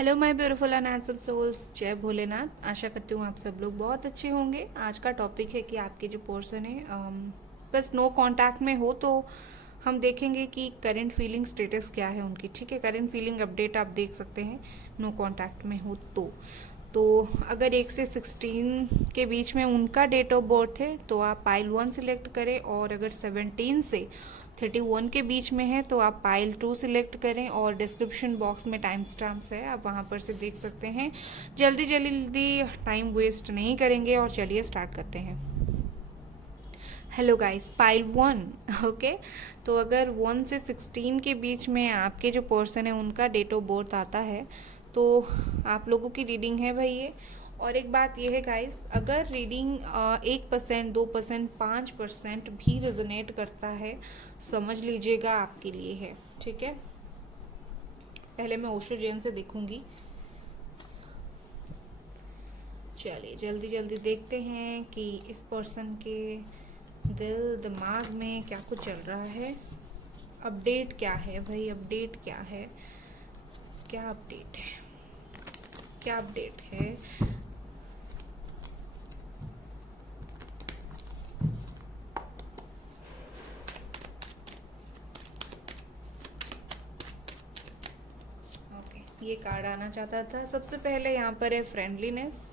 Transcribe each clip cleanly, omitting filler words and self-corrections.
Hello my beautiful and handsome souls, जय भोलेनाथ। आशा करती हूँ आप सब लोग बहुत अच्छे होंगे। आज का टॉपिक है कि आपके जो पर्सन है बस नो कांटेक्ट में हो तो हम देखेंगे कि करंट फीलिंग स्टेटस क्या है उनकी। ठीक है, करंट फीलिंग अपडेट आप देख सकते हैं नो कांटेक्ट में हो तो अगर 1 से 16 के बीच में उनका डेट ऑफ बर्थ है तो आप पाइल 1 सिलेक्ट करें, और अगर 17 से 31 के बीच में है तो आप पाइल 2 सिलेक्ट करें। और डिस्क्रिप्शन बॉक्स में टाइम स्टैम्प्स है, आप वहाँ पर से देख सकते हैं। जल्दी जल्दी टाइम वेस्ट नहीं करेंगे और चलिए स्टार्ट करते हैं। Hello guys, pile 1 okay. तो अगर 1 से 16 के बीच में आपके जो पर्सन है उनका डेट ऑफ बर्थ आता है तो आप लोगों की रीडिंग है भाई ये। और एक बात ये है गाइस, अगर रीडिंग 1%, 2%, 5% भी रेजोनेट करता है समझ लीजिएगा आपके लिए है। ठीक है, पहले मैं ओशो जैन से देखूंगी। चलिए जल्दी जल्दी देखते हैं कि इस पर्सन के दिल दिमाग में क्या कुछ चल रहा है। अपडेट क्या है भाई, अपडेट क्या है, क्या अपडेट है, क्या अपडेट है। ओके, ये कार्ड आना चाहता था। सबसे पहले यहाँ पर है फ्रेंडलीनेस,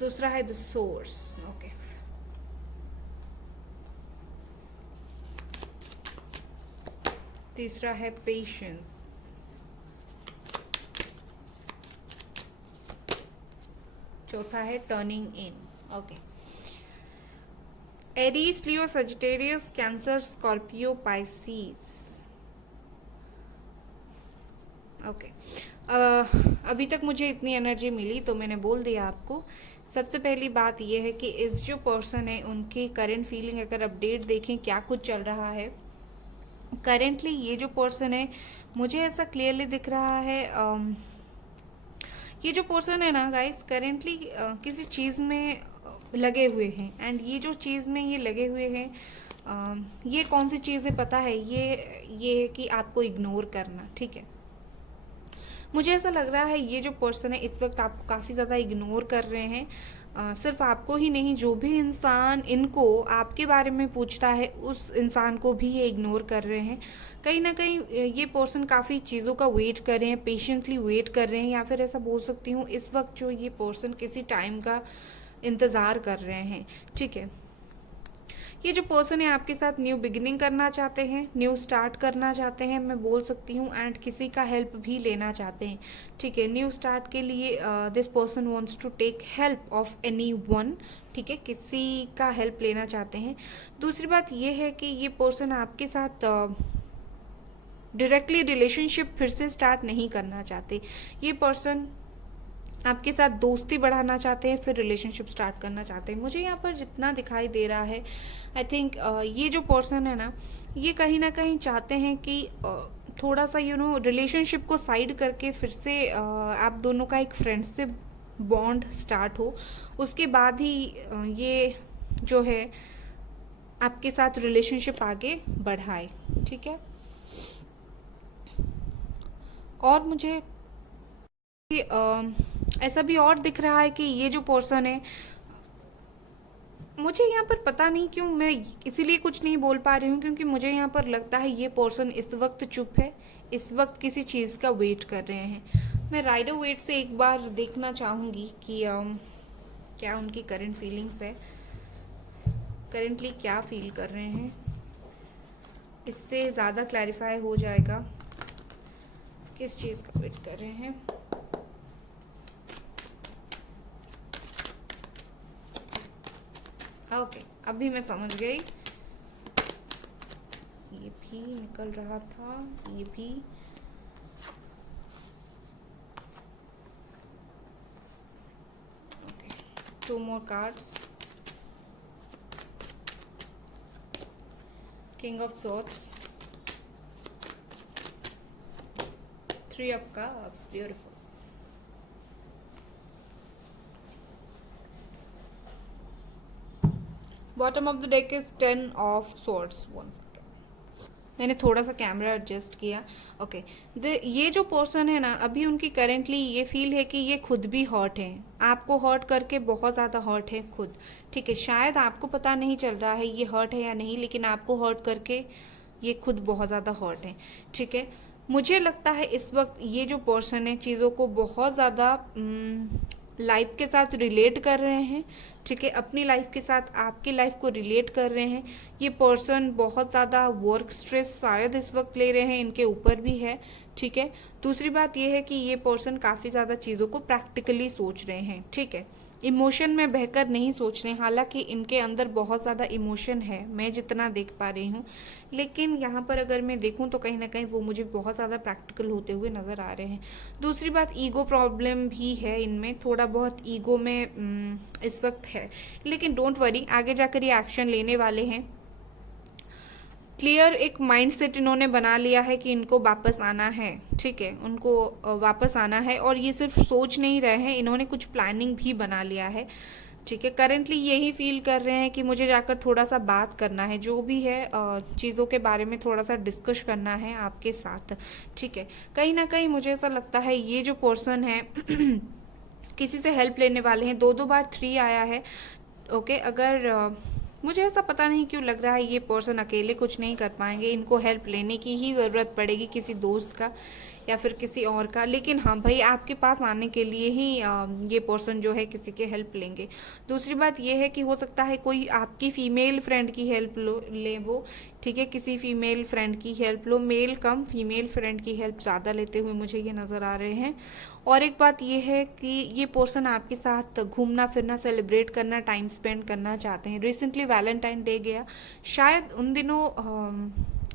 दूसरा है द सोर्स। ओके, तीसरा है पेशेंस, चौथा है टर्निंग इन। ओके, एरीज, लियो, Sagittarius, cancer, Scorpio, Pisces. Okay, अभी तक मुझे इतनी एनर्जी मिली तो मैंने बोल दिया आपको। सबसे पहली बात यह है कि इस जो पर्सन है उनकी करंट फीलिंग अगर अपडेट देखें क्या कुछ चल रहा है करेंटली। ये जो पर्सन है मुझे ऐसा क्लियरली दिख रहा है, ये जो पर्सन है ना गाइस करेंटली किसी चीज़ में लगे हुए हैं। एंड ये जो चीज़ में ये लगे हुए हैं ये कौन सी चीज़ है पता है, ये है कि आपको इग्नोर करना। ठीक है, मुझे ऐसा लग रहा है ये जो पर्सन है इस वक्त आपको काफ़ी ज़्यादा इग्नोर कर रहे हैं। सिर्फ आपको ही नहीं, जो भी इंसान इनको आपके बारे में पूछता है उस इंसान को भी ये इग्नोर कर रहे हैं। कहीं ना कहीं ये पर्सन काफ़ी चीज़ों का वेट कर रहे हैं, पेशेंटली वेट कर रहे हैं, या फिर ऐसा बोल सकती हूँ इस वक्त जो ये पर्सन किसी टाइम का इंतज़ार कर रहे हैं। ठीक है, ये जो पर्सन है आपके साथ न्यू बिगिनिंग करना चाहते हैं, न्यू स्टार्ट करना चाहते हैं, मैं बोल सकती हूँ। एंड किसी का हेल्प भी लेना चाहते हैं। ठीक है, न्यू स्टार्ट के लिए this person wants to take help of anyone. ठीक है, किसी का हेल्प लेना चाहते हैं। दूसरी बात यह है कि ये पर्सन आपके साथ डायरेक्टली रिलेशनशिप फिर से स्टार्ट नहीं करना चाहते। ये पर्सन आपके साथ दोस्ती बढ़ाना चाहते हैं, फिर रिलेशनशिप स्टार्ट करना चाहते हैं। मुझे यहाँ पर जितना दिखाई दे रहा है आई थिंक ये जो पर्सन है ना ये कहीं ना कहीं चाहते हैं कि थोड़ा सा रिलेशनशिप को साइड करके फिर से आप दोनों का एक फ्रेंडशिप बॉन्ड स्टार्ट हो। उसके बाद ही ये जो है आपके साथ रिलेशनशिप आगे बढ़ाए। ठीक है, और मुझे ऐसा भी और दिख रहा है कि ये जो पर्सन है, मुझे यहाँ पर पता नहीं क्यों मैं इसीलिए कुछ नहीं बोल पा रही हूँ, क्योंकि मुझे यहाँ पर लगता है ये पर्सन इस वक्त चुप है, इस वक्त किसी चीज़ का वेट कर रहे हैं। मैं राइडर वेट से एक बार देखना चाहूँगी कि क्या उनकी करंट फीलिंग्स है, करेंटली क्या फील कर रहे हैं। इससे ज़्यादा क्लैरिफाई हो जाएगा किस चीज़ का वेट कर रहे हैं। ओके, अभी मैं समझ गई। ये भी निकल रहा था, ये भी। Okay, 2 more cards. King of Swords, 3 of Cups, beautiful. Bottom of the deck is 10 of Swords. One second. मैंने थोड़ा सा कैमरा एडजस्ट किया। ओके, ये जो पर्सन है ना, अभी उनकी करेंटली ये फील है कि ये खुद भी हॉट है, आपको हॉट करके बहुत ज़्यादा हॉट है खुद। ठीक है, शायद आपको पता नहीं चल रहा है ये हॉट है या नहीं, लेकिन आपको हॉट करके ये खुद बहुत ज़्यादा हॉट है। ठीक है, मुझे लगता है इस वक्त ये जो पर्सन है चीज़ों को बहुत ज़्यादा लाइफ के साथ रिलेट कर रहे हैं। ठीक है, अपनी लाइफ के साथ आपकी लाइफ को रिलेट कर रहे हैं। ये पर्सन बहुत ज़्यादा वर्क स्ट्रेस शायद इस वक्त ले रहे हैं, इनके ऊपर भी है। ठीक है, दूसरी बात ये है कि ये पर्सन काफ़ी ज़्यादा चीज़ों को प्रैक्टिकली सोच रहे हैं। ठीक है, इमोशन में बहकर नहीं सोच रहे, हालांकि इनके अंदर बहुत ज़्यादा इमोशन है, मैं जितना देख पा रही हूँ, लेकिन यहाँ पर अगर मैं देखूँ तो कहीं ना कहीं वो मुझे बहुत ज़्यादा प्रैक्टिकल होते हुए नज़र आ रहे हैं। दूसरी बात, ईगो प्रॉब्लम भी है इनमें, थोड़ा बहुत ईगो में इस वक्त है, लेकिन डोंट वरी, आगे जाकर ये एक्शन लेने वाले हैं। क्लियर एक माइंडसेट इन्होंने बना लिया है कि इनको वापस आना है। ठीक है, उनको वापस आना है, और ये सिर्फ सोच नहीं रहे हैं, इन्होंने कुछ प्लानिंग भी बना लिया है। ठीक है, करेंटली यही फील कर रहे हैं कि मुझे जाकर थोड़ा सा बात करना है, जो भी है चीज़ों के बारे में थोड़ा सा डिस्कस करना है आपके साथ। ठीक है, कहीं ना कहीं मुझे ऐसा लगता है ये जो पर्सन है किसी से हेल्प लेने वाले हैं। 2 बार 3 आया है। ओके, अगर मुझे ऐसा पता नहीं क्यों लग रहा है ये पर्सन अकेले कुछ नहीं कर पाएंगे, इनको हेल्प लेने की ही ज़रूरत पड़ेगी, किसी दोस्त का या फिर किसी और का। लेकिन हाँ भाई, आपके पास आने के लिए ही ये पर्सन जो है किसी के हेल्प लेंगे। दूसरी बात ये है कि हो सकता है कोई आपकी फीमेल फ्रेंड की हेल्प ले वो। ठीक है, किसी फीमेल फ्रेंड की हेल्प लो, मेल कम फीमेल फ्रेंड की हेल्प ज़्यादा लेते हुए मुझे ये नज़र आ रहे हैं। और एक बात ये है कि ये पर्सन आपके साथ घूमना फिरना, सेलिब्रेट करना, टाइम स्पेंड करना चाहते हैं। रिसेंटली वैलेंटाइन डे गया, शायद उन दिनों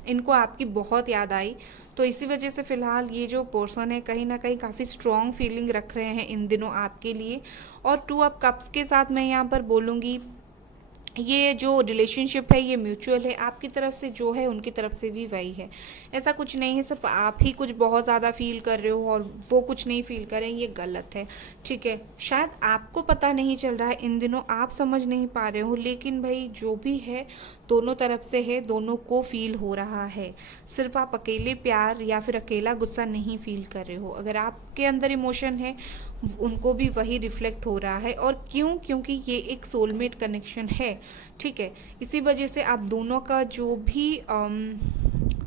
इनको आपकी बहुत याद आई, तो इसी वजह से फ़िलहाल ये जो पर्सन है कहीं ना कहीं काफ़ी स्ट्रॉन्ग फीलिंग रख रहे हैं इन दिनों आपके लिए। और 2 ऑफ कप्स के साथ मैं यहाँ पर बोलूँगी ये जो रिलेशनशिप है ये म्यूचुअल है, आपकी तरफ से जो है उनकी तरफ से भी वही है। ऐसा कुछ नहीं है सिर्फ आप ही कुछ बहुत ज़्यादा फील कर रहे हो और वो कुछ नहीं फील कर रहे हैं, ये गलत है। ठीक है, शायद आपको पता नहीं चल रहा है इन दिनों, आप समझ नहीं पा रहे हो, लेकिन भाई जो भी है दोनों तरफ से है, दोनों को फील हो रहा है। सिर्फ आप अकेले प्यार या फिर अकेला गुस्सा नहीं फील कर रहे हो, अगर आपके अंदर इमोशन है उनको भी वही रिफ्लेक्ट हो रहा है। और क्यों? क्योंकि ये एक सोलमेट कनेक्शन है। ठीक है, इसी वजह से आप दोनों का जो भी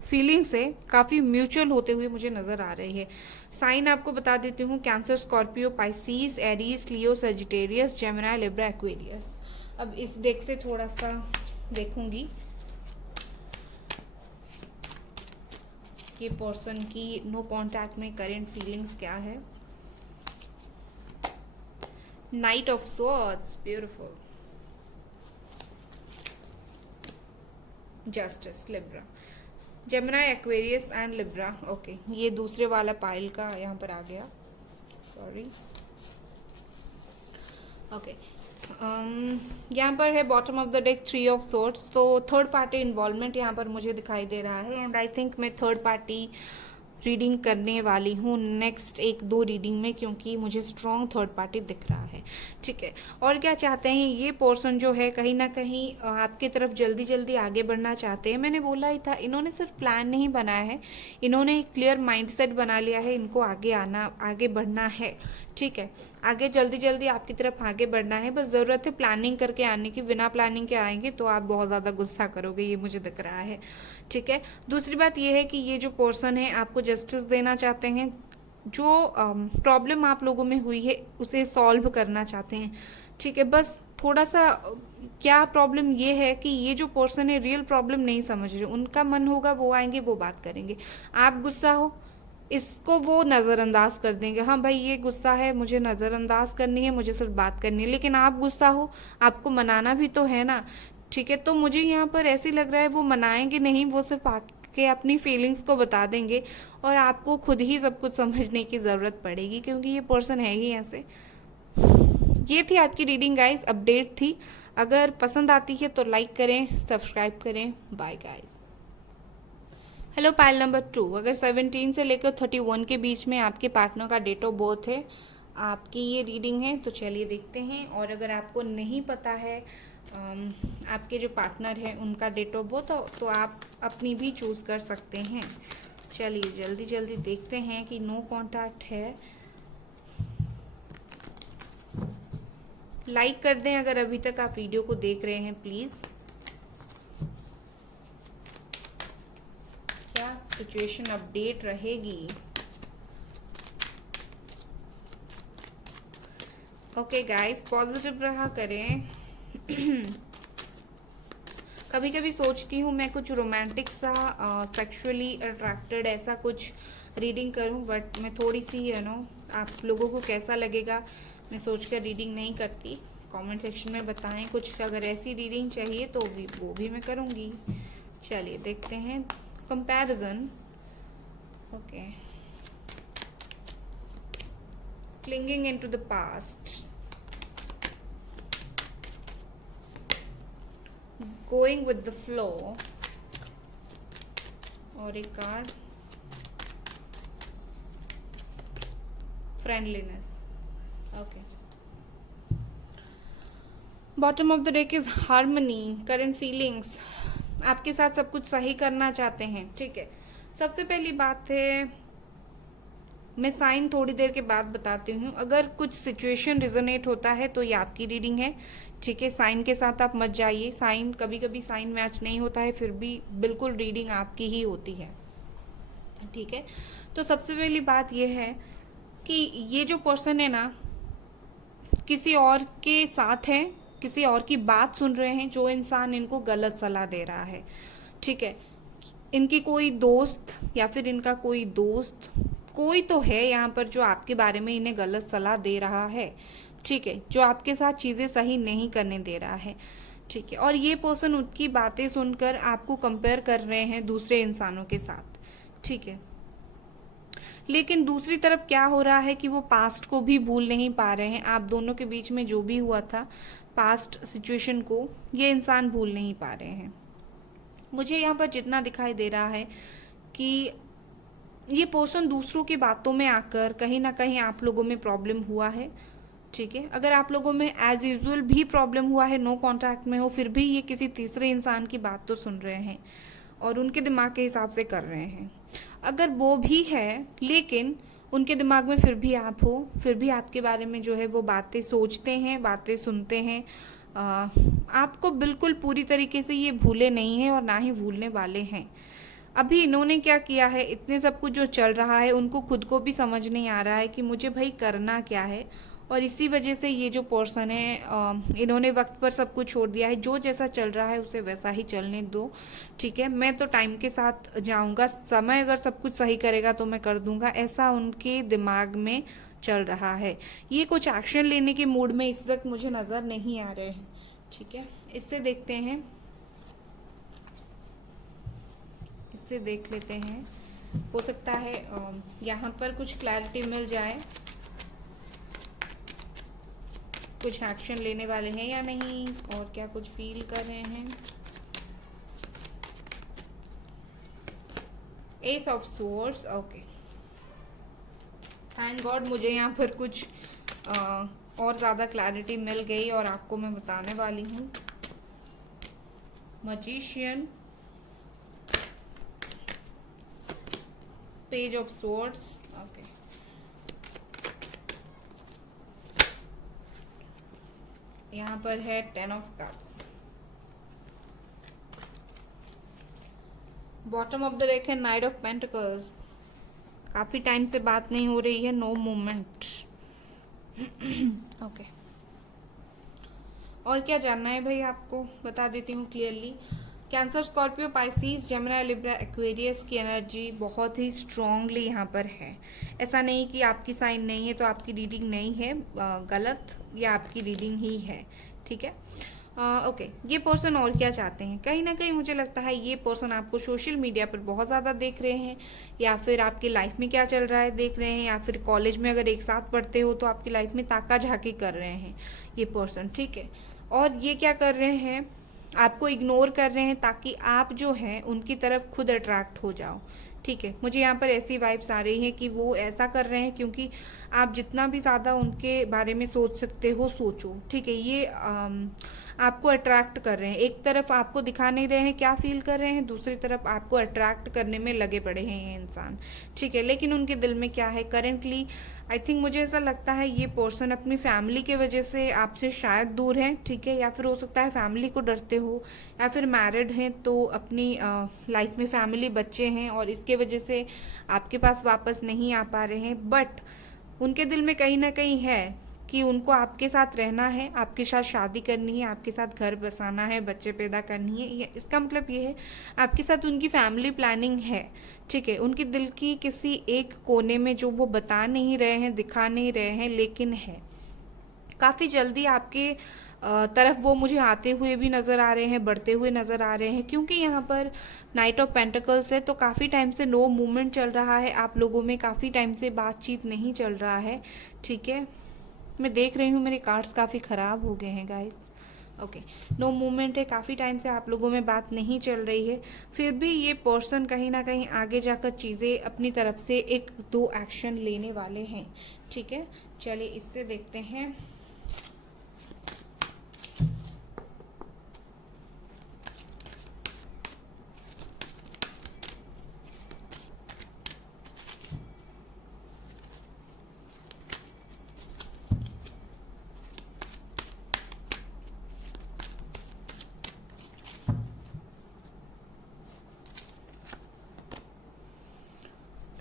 फीलिंग्स है काफ़ी म्यूचुअल होते हुए मुझे नज़र आ रही है। साइन आपको बता देती हूँ, कैंसर, स्कॉर्पियो, पाइसीज, एरीज, लियो, सजिटेरियस, जेमिनी, लिब्रा, एक्वेरियस। अब इस डेक से थोड़ा सा देखूंगी ये पर्सन की नो कांटेक्ट में करेंट फीलिंग्स क्या है। Night of swords, beautiful, justice, Libra, Gemini, Aquarius and Libra. Okay, ये दूसरे वाला पाइल का यहाँ पर आ गया, सॉरी। ओके, यहाँ पर है bottom of the deck 3 of swords, तो थर्ड पार्टी इन्वॉल्वमेंट यहाँ पर मुझे दिखाई दे रहा है। एंड आई थिंक मैं थर्ड पार्टी रीडिंग करने वाली हूँ नेक्स्ट 1-2 रीडिंग में, क्योंकि मुझे स्ट्रॉन्ग थर्ड पार्टी दिख रहा है। ठीक है, और क्या चाहते हैं ये पर्सन जो है, कहीं ना कहीं आपकी तरफ जल्दी जल्दी आगे बढ़ना चाहते हैं। मैंने बोला ही था, इन्होंने सिर्फ प्लान नहीं बनाया है, इन्होंने एक क्लियर माइंडसेट बना लिया है, इनको आगे बढ़ना है। ठीक है, आगे जल्दी जल्दी आपकी तरफ आगे बढ़ना है, बस ज़रूरत है प्लानिंग करके आने की। बिना प्लानिंग के आएंगे तो आप बहुत ज़्यादा गुस्सा करोगे, ये मुझे दिख रहा है। ठीक है, दूसरी बात ये है कि ये जो पर्सन है आपको जस्टिस देना चाहते हैं, जो प्रॉब्लम आप लोगों में हुई है उसे सॉल्व करना चाहते हैं। ठीक है, बस थोड़ा सा क्या प्रॉब्लम ये है कि ये जो पर्सन है रियल प्रॉब्लम नहीं समझ रहे, उनका मन होगा वो आएंगे वो बात करेंगे, आप गुस्सा हो इसको वो नज़रअंदाज कर देंगे। हाँ भाई, ये गुस्सा है, मुझे नज़रअंदाज करनी है, मुझे सिर्फ बात करनी है, लेकिन आप गुस्सा हो, आपको मनाना भी तो है ना। ठीक है, तो मुझे यहाँ पर ऐसे लग रहा है वो मनाएंगे नहीं, वो सिर्फ आके अपनी फीलिंग्स को बता देंगे और आपको खुद ही सब कुछ समझने की ज़रूरत पड़ेगी, क्योंकि ये पर्सन है ही ऐसे। ये थी आपकी रीडिंग गाइस, अपडेट थी। अगर पसंद आती है तो लाइक करें, सब्सक्राइब करें। Bye guys. Hello pile number 2, अगर 17 से लेकर 31 के बीच में आपके पार्टनर का डेट ऑफ बर्थ है, आपकी ये रीडिंग है, तो चलिए देखते हैं। और अगर आपको नहीं पता है आपके जो पार्टनर है उनका डेट ऑफ बर्थ, तो आप अपनी भी चूज़ कर सकते हैं। चलिए जल्दी जल्दी देखते हैं कि नो कांटेक्ट है। लाइक कर दें अगर अभी तक आप वीडियो को देख रहे हैं प्लीज़। क्या सिचुएशन अपडेट रहेगी? ओके गाइस, पॉजिटिव रहा करें। कभी कभी सोचती हूँ मैं कुछ रोमांटिक सा, सेक्सुअली अट्रैक्टेड ऐसा कुछ रीडिंग करूँ, बट मैं थोड़ी सी आप लोगों को कैसा लगेगा मैं सोचकर रीडिंग नहीं करती। कमेंट सेक्शन में बताएं, कुछ अगर ऐसी रीडिंग चाहिए तो वो भी मैं करूँगी। चलिए देखते हैं comparison. Okay, clinging into the past, going with the flow, और एक card friendliness. Okay, bottom of the deck is harmony, current feelings, आपके साथ सब कुछ सही करना चाहते हैं। ठीक है, सबसे पहली बात है, मैं साइन थोड़ी देर के बाद बताती हूँ। अगर कुछ सिचुएशन रिजोनेट होता है तो ये आपकी रीडिंग है। ठीक है, साइन के साथ आप मत जाइए, साइन कभी कभी साइन मैच नहीं होता है, फिर भी बिल्कुल रीडिंग आपकी ही होती है। ठीक है, तो सबसे पहली बात ये है कि ये जो पर्सन है ना, किसी और के साथ है, किसी और की बात सुन रहे हैं, जो इंसान इनको गलत सलाह दे रहा है। ठीक है, इनकी कोई दोस्त या फिर इनका कोई दोस्त, कोई तो है यहाँ पर जो आपके बारे में इन्हें गलत सलाह दे रहा है। ठीक है, जो आपके साथ चीज़ें सही नहीं करने दे रहा है। ठीक है, और ये पर्सन उनकी बातें सुनकर आपको कंपेयर कर रहे हैं दूसरे इंसानों के साथ। ठीक है, लेकिन दूसरी तरफ क्या हो रहा है कि वो पास्ट को भी भूल नहीं पा रहे हैं। आप दोनों के बीच में जो भी हुआ था, पास्ट सिचुएशन को ये इंसान भूल नहीं पा रहे हैं। मुझे यहाँ पर जितना दिखाई दे रहा है कि ये पर्सन दूसरों की बातों में आकर कहीं ना कहीं आप लोगों में प्रॉब्लम हुआ है। ठीक है, अगर आप लोगों में एज यूजुअल भी प्रॉब्लम हुआ है, नो कांटेक्ट में हो, फिर भी ये किसी तीसरे इंसान की बात तो सुन रहे हैं और उनके दिमाग के हिसाब से कर रहे हैं। अगर वो भी है लेकिन उनके दिमाग में फिर भी आप हो, फिर भी आपके बारे में जो है वो बातें सोचते हैं, बातें सुनते हैं। आपको बिल्कुल पूरी तरीके से ये भूले नहीं हैं और ना ही भूलने वाले हैं। अभी इन्होंने क्या किया है, इतने सब कुछ जो चल रहा है उनको खुद को भी समझ नहीं आ रहा है कि मुझे भाई करना क्या है, और इसी वजह से ये जो पर्सन है इन्होंने वक्त पर सब कुछ छोड़ दिया है। जो जैसा चल रहा है उसे वैसा ही चलने दो। ठीक है, मैं तो टाइम के साथ जाऊंगा, समय अगर सब कुछ सही करेगा तो मैं कर दूंगा, ऐसा उनके दिमाग में चल रहा है। ये कुछ एक्शन लेने के मूड में इस वक्त मुझे नजर नहीं आ रहे हैं। ठीक है, इससे देखते हैं, इससे देख लेते हैं। हो सकता है यहाँ पर कुछ क्लैरिटी मिल जाए, कुछ एक्शन लेने वाले हैं या नहीं, और क्या कुछ फील कर रहे हैं। S of swords, okay, thank God मुझे यहाँ पर कुछ और ज़्यादा क्लैरिटी मिल गई और आपको मैं बताने वाली हूँ। Magician, page of swords, okay, यहाँ पर है 10 of cups, bottom of the deck है नाइट ऑफ पेंटिकल्स। काफी टाइम से बात नहीं हो रही है, नो मूवमेंट। ओके, और क्या जानना है भाई आपको बता देती हूँ clearly. Cancer, Scorpio, Pisces, Gemini, Libra, Aquarius की एनर्जी बहुत ही स्ट्रांगली यहाँ पर है। ऐसा नहीं कि आपकी साइन नहीं है तो आपकी रीडिंग नहीं है, गलत, या आपकी रीडिंग ही है। ठीक है, ओके, ये पर्सन और क्या चाहते हैं, कहीं ना कहीं मुझे लगता है ये पर्सन आपको सोशल मीडिया पर बहुत ज़्यादा देख रहे हैं, या फिर आपकी लाइफ में क्या चल रहा है देख रहे हैं, या फिर कॉलेज में अगर एक साथ पढ़ते हो तो आपकी लाइफ में ताका झाकी कर रहे हैं ये पर्सन। ठीक है, और ये क्या कर रहे हैं, आपको इग्नोर कर रहे हैं ताकि आप जो है उनकी तरफ खुद अट्रैक्ट हो जाओ। ठीक है, मुझे यहाँ पर ऐसी वाइब्स आ रही हैं कि वो ऐसा कर रहे हैं क्योंकि आप जितना भी ज़्यादा उनके बारे में सोच सकते हो सोचो। ठीक है, ये आपको अट्रैक्ट कर रहे हैं। एक तरफ आपको दिखा नहीं रहे हैं क्या फील कर रहे हैं, दूसरी तरफ आपको अट्रैक्ट करने में लगे पड़े हैं ये इंसान, ठीक है। लेकिन उनके दिल में क्या है करेंटली, आई थिंक मुझे ऐसा लगता है ये पर्सन अपनी फैमिली के वजह से आपसे शायद दूर है, ठीक है। या फिर हो सकता है फैमिली को डरते हो, या फिर मैरिड हैं तो अपनी लाइफ में फैमिली बच्चे हैं और इसके वजह से आपके पास वापस नहीं आ पा रहे हैं। बट उनके दिल में कहीं ना कहीं है कि उनको आपके साथ रहना है, आपके साथ शादी करनी है, आपके साथ घर बसाना है, बच्चे पैदा करनी है। इसका मतलब ये है आपके साथ उनकी फैमिली प्लानिंग है, ठीक है। उनके दिल की किसी एक कोने में जो वो बता नहीं रहे हैं, दिखा नहीं रहे हैं, लेकिन है। काफ़ी जल्दी आपके तरफ वो मुझे आते हुए भी नज़र आ रहे हैं, बढ़ते हुए नज़र आ रहे हैं, क्योंकि यहाँ पर नाइट ऑफ पेंटिकल्स है। तो काफ़ी टाइम से नो मूवमेंट चल रहा है आप लोगों में, काफ़ी टाइम से बातचीत नहीं चल रहा है, ठीक है। मैं देख रही हूँ मेरे कार्ड्स काफ़ी ख़राब हो गए हैं गाइस। ओके, नो मूवमेंट है, काफ़ी टाइम से आप लोगों में बात नहीं चल रही है। फिर भी ये पर्सन कहीं ना कहीं आगे जाकर चीज़ें अपनी तरफ से एक दो एक्शन लेने वाले हैं, ठीक है। चलिए इससे देखते हैं।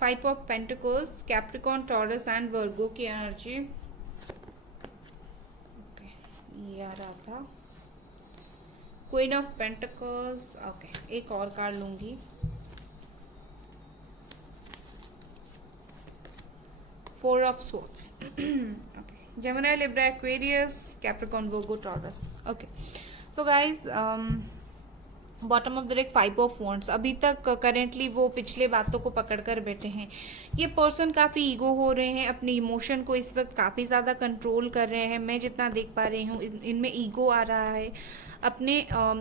Five of pentacles, Capricorn, taurus and वर्गो की एनर्जी। ओके, ये आ रहा था। क्वीन ऑफ पेंटिकल्स, ओके, एक और कार्ड लूंगी। Four of swords, okay, Gemini, Libra, Aquarius, Capricorn, Virgo, taurus. Okay, so guys bottom of the deck five of wands. अभी तक currently वो पिछले बातों को पकड़कर बैठे हैं। ये पर्सन काफ़ी ईगो हो रहे हैं, अपने इमोशन को इस वक्त काफ़ी ज़्यादा कंट्रोल कर रहे हैं। मैं जितना देख पा रही हूँ इनमें ईगो आ रहा है, अपने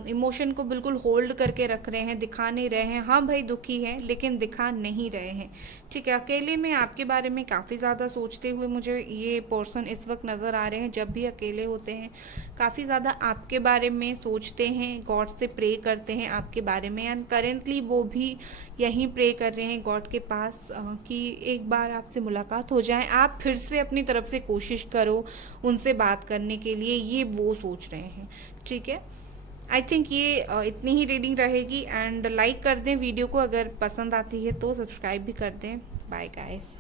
इमोशन को बिल्कुल होल्ड करके रख रहे हैं, दिखा नहीं रहे हैं। हाँ भाई दुखी हैं लेकिन दिखा नहीं रहे हैं, ठीक है। अकेले में आपके बारे में काफ़ी ज़्यादा सोचते हुए मुझे ये पर्सन इस वक्त नज़र आ रहे हैं। जब भी अकेले होते हैं काफ़ी ज़्यादा आपके बारे में सोचते हैं, गॉड से प्रे करते हैं आपके बारे में। एंड करेंटली वो भी यहीं प्रे कर रहे हैं गॉड के पास कि एक बार आपसे मुलाकात हो जाए, आप फिर से अपनी तरफ से कोशिश करो उनसे बात करने के लिए, ये वो सोच रहे हैं, ठीक है। आई थिंक ये इतनी ही रीडिंग रहेगी। एंड लाइक कर दें वीडियो को, अगर पसंद आती है तो सब्सक्राइब भी कर दें। Bye guys.